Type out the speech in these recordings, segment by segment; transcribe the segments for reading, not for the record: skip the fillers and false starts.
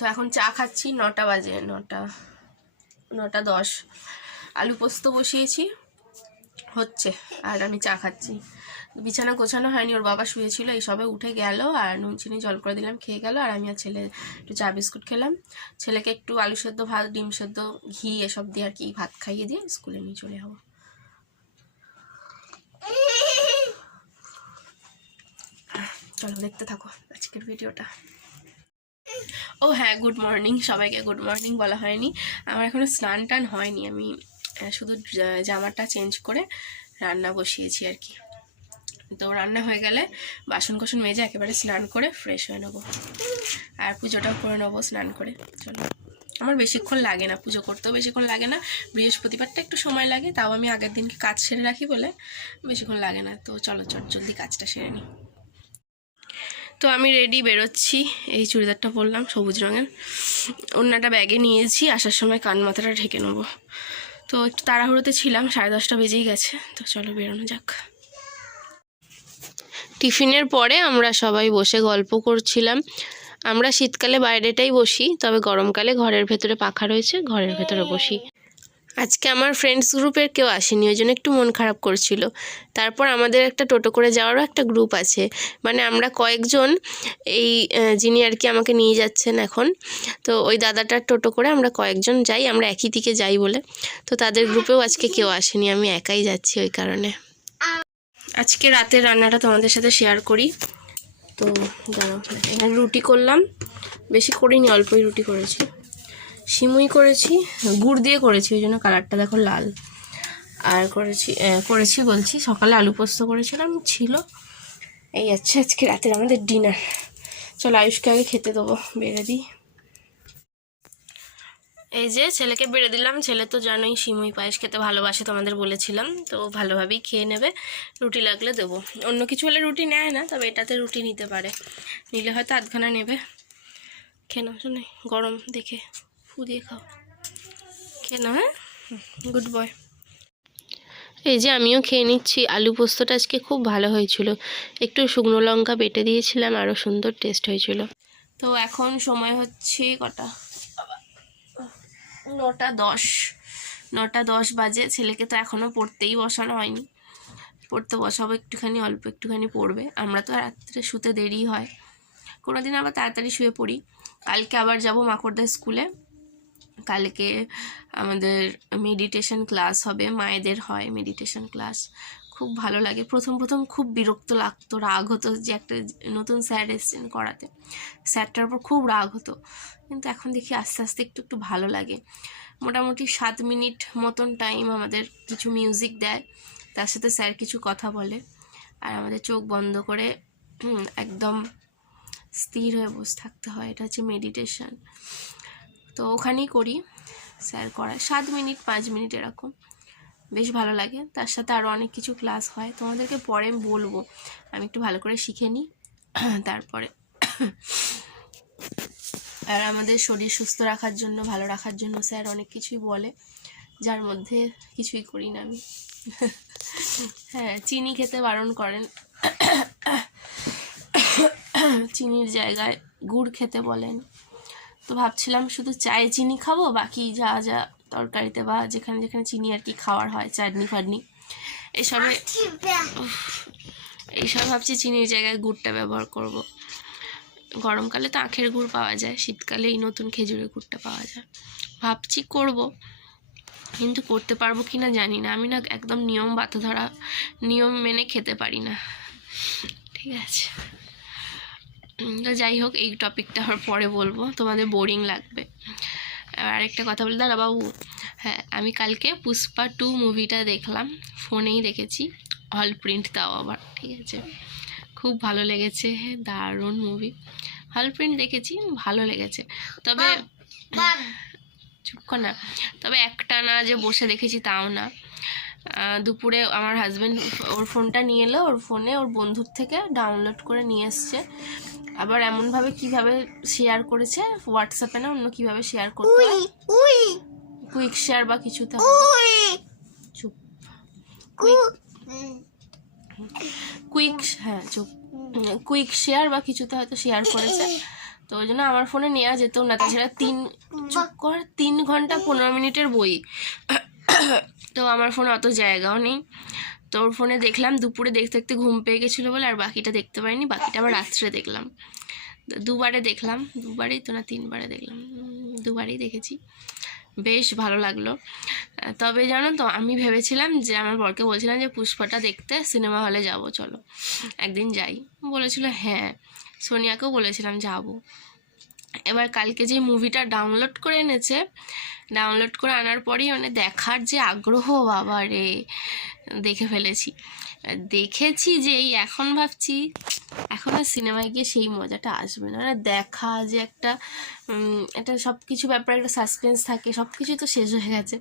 তো এখন চা খাচ্ছি, 9টা বাজে, 9টা 10। আলু পোস্ত বসিয়েছি, হচ্ছে, আর আমি চা খাচ্ছি। বিছানা গোছানো হয়নি, ওর বাবা শুয়েছিল, এই সবে উঠে গেল, আর নুন চিনি জল করে দিলাম, খেয়ে গেল। আর আমি আর ছেলে একটু চা বিস্কুট খেলাম। ছেলেকে একটু আলু সেদ্ধ, ভাত, ডিম সেদ্ধ, ঘি এসব দিয়ে আর কি ভাত খাইয়ে দিয়ে স্কুলে নিয়ে চলে যাবো। চলো দেখতে থাকো আজকের ভিডিওটা। ও হ্যাঁ, গুড মর্নিং সবাইকে, গুড মর্নিং বলা হয়নি। আমার এখনও স্নান টান হয়নি, আমি শুধু জামাটা চেঞ্জ করে রান্না বসিয়েছি আর কি। তো রান্না হয়ে গেলে বাসন কোসন মেজে একেবারে স্নান করে ফ্রেশ হয়ে নেবো, আর পুজোটাও করে নেবো স্নান করে। চলো, আমার বেশিক্ষণ লাগে না, পুজো করতেও বেশিক্ষণ লাগে না। বৃহস্পতিবারটা একটু সময় লাগে, তাও আমি আগের দিনকে কাজ সেরে রাখি বলে বেশিক্ষণ লাগে না। তো চলো জলদি কাজটা সেরে নিই। তো আমি রেডি, বেরোচ্ছি। এই চুড়িদারটা পরলাম সবুজ রঙের, ওড়নাটা ব্যাগে নিয়েছি, আসার সময় কান মাথাটা ঢেকে নেবো। তো একটু তাড়াহুড়োতে ছিলাম, 10:30 বেজেই গেছে। তো চলো বেরোনো যাক। টিফিনের পরে আমরা সবাই বসে গল্প করছিলাম। আমরা শীতকালে বাইরেটাই বসি, তবে গরমকালে ঘরের ভেতরে পাখা রয়েছে, ঘরের ভেতরে বসি। আজকে আমার ফ্রেন্ডস গ্রুপের কেউ আসেনি, ওই জন্য একটু মন খারাপ করছিল। তারপর আমাদের একটা টোটো করে যাওয়ারও একটা গ্রুপ আছে, মানে আমরা কয়েকজন, এই যিনি আর কি আমাকে নিয়ে যাচ্ছেন এখন, তো ওই দাদাটার টোটো করে আমরা কয়েকজন যাই, আমরা একই দিকে যাই বলে। তো তাদের গ্রুপেও আজকে কেউ আসেনি, আমি একাই যাচ্ছি ওই কারণে। আজকে রাতের রান্নাটা তোমাদের সাথে শেয়ার করি। তো দাঁড়াও, এখানে রুটি করলাম, বেশি করিনি, অল্পই রুটি করেছি। সিমুই করেছি, গুড় দিয়ে করেছি, ওই জন্য কালারটা দেখো লাল। আর করেছি সকালে আলু পোস্ত করেছিলাম, ছিল। এই আছে আজকে রাতের আমাদের ডিনার। চলো আয়ুষকে আগে খেতে দেবো, বেড়ে দিই। এই যে ছেলেকে বেড়ে দিলাম। ছেলে তো জানোই সিমুই পায়েস খেতে ভালোবাসে, তোমাদের বলেছিলাম। তো ভালোভাবেই খেয়ে নেবে, রুটি লাগলে দেবো। অন্য কিছু হলে রুটি নেয় না, তবে এটাতে রুটি নিতে পারে, নিলে হয়তো আধখানা নেবে। খেয়ে নাও, শোনে গরম দেখে ফু দিয়ে খাও, খেয়ে নাও, হ্যাঁ, গুড বয়। এই যে আমিও খেয়ে নিচ্ছি। আলু পোস্তটা আজকে খুব ভালো হয়েছিল, একটু শুকনো লঙ্কা বেটে দিয়েছিলাম, আরও সুন্দর টেস্ট হয়েছিল। তো এখন সময় হচ্ছে কটা, 9টা 10। 9টা 10 বাজে। ছেলেকে তো এখনও পড়তেই বসানো হয়নি, পড়তে বসাবো একটুখানি, অল্প একটুখানি পড়বে। আমরা তো রাত্রে শুতে দেরি হয়, কোনো দিন আবার তাড়াতাড়ি শুয়ে পড়ি। কালকে আবার যাব মাকড়দা স্কুলে। কালকে আমাদের মেডিটেশন ক্লাস হবে, মায়েদের হয় মেডিটেশন ক্লাস, খুব ভালো লাগে। প্রথম খুব বিরক্ত লাগতো, রাগ হতো যে একটা নতুন স্যার এসছেন করাতে, স্যারটার উপর খুব রাগ হতো। কিন্তু এখন দেখি আস্তে আস্তে একটু ভালো লাগে। মোটামুটি 7 মিনিট মতন টাইম আমাদের কিছু মিউজিক দেয়, তার সাথে স্যার কিছু কথা বলে, আর আমাদের চোখ বন্ধ করে একদম স্থির হয়ে বসে থাকতে হয়। এটা হচ্ছে মেডিটেশন। তো ওখানেই করি, স্যার করায় 7 মিনিট 5 মিনিট এরকম, বেশ ভালো লাগে। তার সাথে আরও অনেক কিছু ক্লাস হয়, তোমাদেরকে পরে আমি বলবো, আমি একটু ভালো করে শিখে নিই তারপরে। আর আমাদের শরীর সুস্থ রাখার জন্য, ভালো রাখার জন্য স্যার অনেক কিছুই বলে, যার মধ্যে কিছুই করি না আমি। হ্যাঁ, চিনি খেতে বারণ করেন, চিনির জায়গায় গুড় খেতে বলেন। তো ভাবছিলাম শুধু চায়ে চিনি খাবো, বাকি যা যা তরকারিতে বা যেখানে যেখানে চিনি আর কি খাওয়ার হয়, চাটনি ফাটনি এইসব ভাবছি চিনির জায়গায় গুড়টা ব্যবহার করব। গরমকালে তো আখের গুড় পাওয়া যায়, শীতকালে এই নতুন খেজুরের গুড়টা পাওয়া যায়। ভাবছি করব, কিন্তু করতে পারবো কি না জানি না। আমি না একদম নিয়ম মেনে খেতে পারি না, ঠিক আছে। তো যাই হোক, এই টপিকটা আর পরে বলবো, তোমাদের বোরিং লাগবে। আর একটা কথা বলি, দাদা বাবু, হ্যাঁ, আমি কালকে পুষ্পা 2 মুভিটা দেখলাম, ফোনেই দেখেছি, হল প্রিন্ট তাও আবার, ঠিক আছে। খুব ভালো লেগেছে, দারুণ মুভি। হল প্রিন্ট দেখেছি, ভালো লেগেছে। তবে চুপ কর না, তবে একটা না যে বসে দেখেছি তাও না। দুপুরে আমার হাজব্যান্ড ওর ফোনটা নিয়ে এলো, ওর ফোনে ওর বন্ধুর থেকে ডাউনলোড করে নিয়ে এসছে। আবার এমনভাবে কিভাবে শেয়ার করেছে, হোয়াটসঅ্যাপে না অন্য কিভাবে শেয়ার করতে হয়, কুইক শেয়ার বা কিছুতে, চুপ, কুইক, হ্যাঁ চুপ, কুইক শেয়ার বা কিছুতে হয়তো শেয়ার করেছে। তো ওই জন্য আমার ফোনে নেওয়া যেত না। তাছাড়া 3 ঘন্টা 15 মিনিটের বই, তো আমার ফোনে অত জায়গাও নেই। তো ওর ফোনে দেখলাম, দুপুরে দেখতে দেখতে ঘুম পেয়ে গেছিলো বলে আর বাকিটা দেখতে পারিনি, বাকিটা আবার রাত্রে দেখলাম। দুবারে দেখলাম, দুবারেই তো না 3বারে দেখলাম, দুবারেই দেখেছি, বেশ ভালো লাগলো। তবে জানো তো, আমি ভেবেছিলাম যে আমার বরকে বলছিলাম যে পুষ্পাটা দেখতে সিনেমা হলে যাব, চলো একদিন যাই। বলেছিল হ্যাঁ, সোনিয়াকেও বলেছিলাম যাব। এবার কালকে যে মুভিটা ডাউনলোড করে এনেছে, ডাউনলোড করে আনার পরেই মানে দেখার যে আগ্রহ, বাবা রে, দেখে ফেলেছি। দেখেছি যেই, এখন ভাবছি এখন আর সিনেমায় গিয়ে সেই মজাটা আসবে না। মানে দেখা যে একটা সব কিছু ব্যাপারে একটা সাসপেন্স থাকে, সব কিছুই তো শেষ হয়ে গেছে,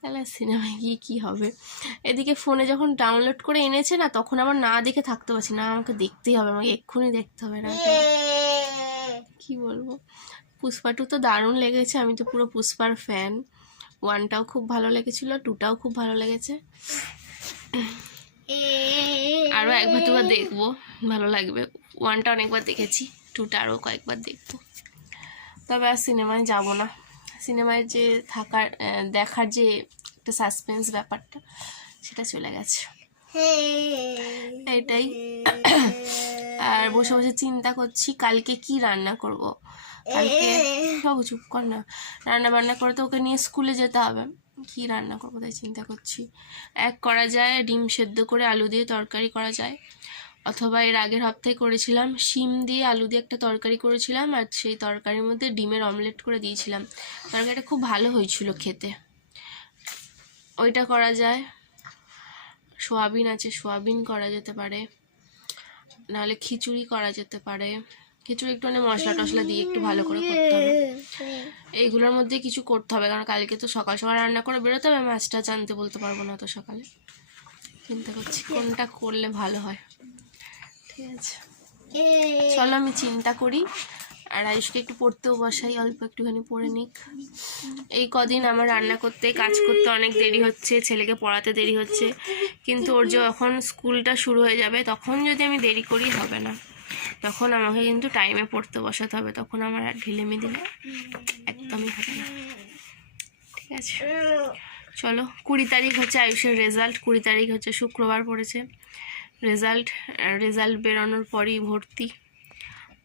তাহলে সিনেমায় গিয়ে কী হবে। এদিকে ফোনে যখন ডাউনলোড করে এনেছে না, তখন আবার না দেখে থাকতে পারছি না, আমাকে দেখতেই হবে, আমাকে এক্ষুনি দেখতে হবে। না কি বলবো, পুষ্পা 2 তো দারুণ লেগেছে, আমি তো পুরো পুষ্পার ফ্যান। 1টাও খুব ভালো লেগেছিল, 2টাও খুব ভালো লেগেছে। আরও একবার দুবার দেখবো, ভালো লাগবে। 1টা অনেকবার দেখেছি, 2টা আরও কয়েকবার দেখবো। তবে আর সিনেমায় যাব না, সিনেমায় যে দেখার যে একটা সাসপেন্স ব্যাপারটা, সেটা চলে গেছে, এটাই। আর বসে বসে চিন্তা করছি কালকে কি রান্না করব। কালকে বাবু চুপ কর না, রান্না বান্না করে তো ওকে নিয়ে স্কুলে যেতে হবে, কি রান্না করবো তাই চিন্তা করছি। এক করা যায় ডিম সেদ্ধ করে আলু দিয়ে তরকারি করা যায়, অথবা এর আগের সপ্তাহে করেছিলাম শিম দিয়ে আলু দিয়ে একটা তরকারি করেছিলাম, আর সেই তরকারির মধ্যে ডিমের অমলেট করে দিয়েছিলাম, তরকারিটা খুব ভালো হয়েছিল খেতে, ওইটা করা যায়। সোয়াবিন আছে, সোয়াবিন করা যেতে পারে, নাহলে খিচুড়ি করা যেতে পারে। খিচুড়ি একটু মানে মশলা টশলা দিয়ে একটু ভালো করে করতে হবে, এইগুলোর মধ্যে কিছু করতে হবে, কারণ কালকে তো সকাল সকাল রান্না করে বেরোতে হবে, মাছটা জানতে বলতে পারবো না তো সকালে। চিন্তা করছি কোনটা করলে ভালো হয়। ঠিক আছে, চলো আমি চিন্তা করি। আর আয়ুষকে একটু পড়তেও বসাই, অল্প একটুখানি পড়ে নিক। এই কদিন আমার রান্না করতে কাজ করতে অনেক দেরি হচ্ছে, ছেলেকে পড়াতে দেরি হচ্ছে, কিন্তু ওর যখন স্কুলটা শুরু হয়ে যাবে তখন যদি আমি দেরি করি হবে না, তখন আমাকে কিন্তু টাইমে পড়তে বসাতে হবে, তখন আমার আর ঢিলেমি দিলে একদমই হবে না। ঠিক আছে, চলো। 20 তারিখ হচ্ছে আয়ুষের রেজাল্ট, 20 তারিখ হচ্ছে শুক্রবার পড়েছে। রেজাল্ট বেরোনোর পরই ভর্তি,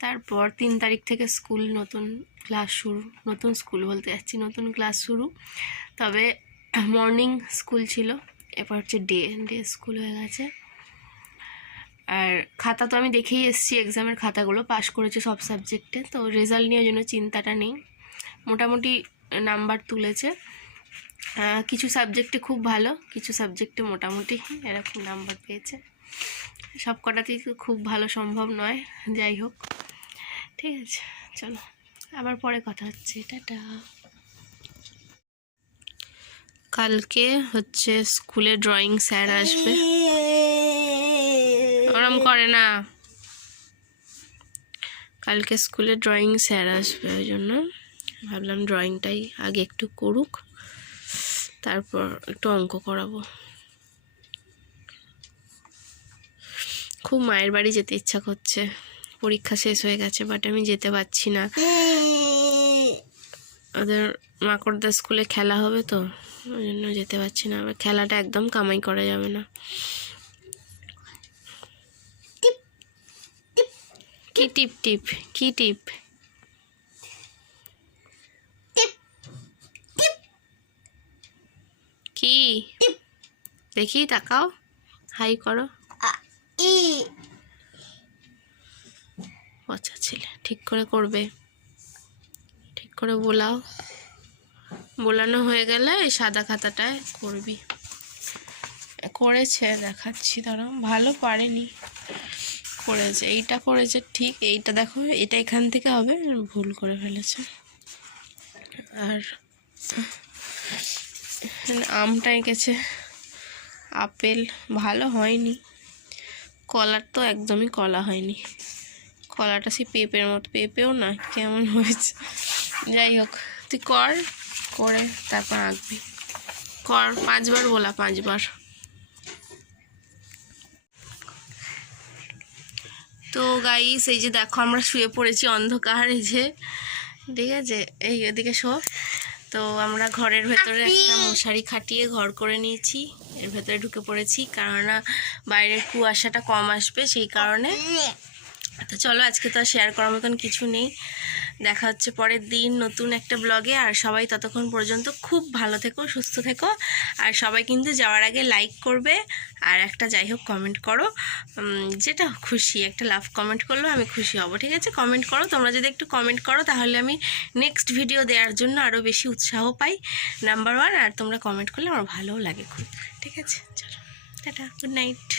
তারপর 3 তারিখ থেকে স্কুল, নতুন ক্লাস শুরু, নতুন স্কুল বলতে যাচ্ছি, নতুন ক্লাস শুরু। তবে মর্নিং স্কুল ছিল, এরপর হচ্ছে ডে স্কুল হয়ে গেছে। আর খাতা তো আমি দেখেই এসেছি, এক্সামের খাতাগুলো পাশ করেছে সব সাবজেক্টে, তো রেজাল্ট নিয়ে জন্য চিন্তাটা নেই, মোটামুটি নাম্বার তুলেছে। কিছু সাবজেক্টে খুব ভালো, কিছু সাবজেক্টে মোটামুটি এরকম নাম্বার পেয়েছে, সব কটাতেই খুব ভালো সম্ভব নয়, যাই হোক। ঠিক আছে, চলো আবার পরে কথা হচ্ছে, টাটা। কালকে হচ্ছে স্কুলে ড্রয়িং স্যার আসবে, ওরম করে না, কালকে স্কুলে ড্রয়িং স্যার আসবে, ওই জন্য ভাবলাম ড্রয়িংটাই আগে একটু করুক, তারপর একটু অঙ্ক করাবো। খুব মায়ের বাড়ি যেতে ইচ্ছা করছে, পরীক্ষা শেষ হয়ে গেছে, বাট আমি যেতে পারছি না, ওদের মাকড়দা স্কুলে খেলা হবে তো, ওই জন্য যেতে পারছি না। আবার খেলাটা একদম কামাই করা যাবে না। কি টিপ টিপ, কি টিপ, কি দেখি, তাকাও, হাই করো। আচ্ছা ছেলে, ঠিক করে করবে, ঠিক করে বোলাও, বোলানো হয়ে গেলে এই সাদা খাতাটায় করবি। করেছে দেখাচ্ছি, ধরো ভালো পারেনি, করেছে, এইটা করেছে ঠিক, এইটা দেখো, এটা এখান থেকে হবে, ভুল করে ফেলেছে। আর আমটা এঁকেছে আপেল, ভালো হয়নি। কলার তো একদমই কলা হয়নি, কলাটা সে পেঁপের মতো, পেঁপেও না, কেমন হয়েছে। যাই হোক, তুই কর, করে তারপর আঁকবি, কর, 5 বার বলা, 5 বার। তো গাইস এই যে দেখো আমরা শুয়ে পড়েছি অন্ধকার, এই যে ঠিক আছে, এই এদিকে শো। তো আমরা ঘরের ভেতরে একটা মশারি খাটিয়ে ঘর করে নিয়েছি, এর ভেতরে ঢুকে পড়েছি, কেননা বাইরের কুয়াশাটা কম আসবে সেই কারণে। তো চলো, আজকে তো আর শেয়ার করার মতন কিছু নেই, দেখা হচ্ছে পরের দিন নতুন একটা ব্লগে। আর সবাই ততক্ষণ পর্যন্ত খুব ভালো থেকো, সুস্থ থেকো। আর সবাই কিন্তু যাওয়ার আগে লাইক করবে আর একটা যাই হোক কমেন্ট করো, যেটা খুশি, একটা লাভ কমেন্ট করলেও আমি খুশি হব, ঠিক আছে? কমেন্ট করো, তোমরা যদি একটু কমেন্ট করো তাহলে আমি নেক্সট ভিডিও দেওয়ার জন্য আরও বেশি উৎসাহ পাই, নাম্বার 1। আর তোমরা কমেন্ট করলে আমার ভালোও লাগে খুব, ঠিক আছে? চলো টাটা, গুড নাইট।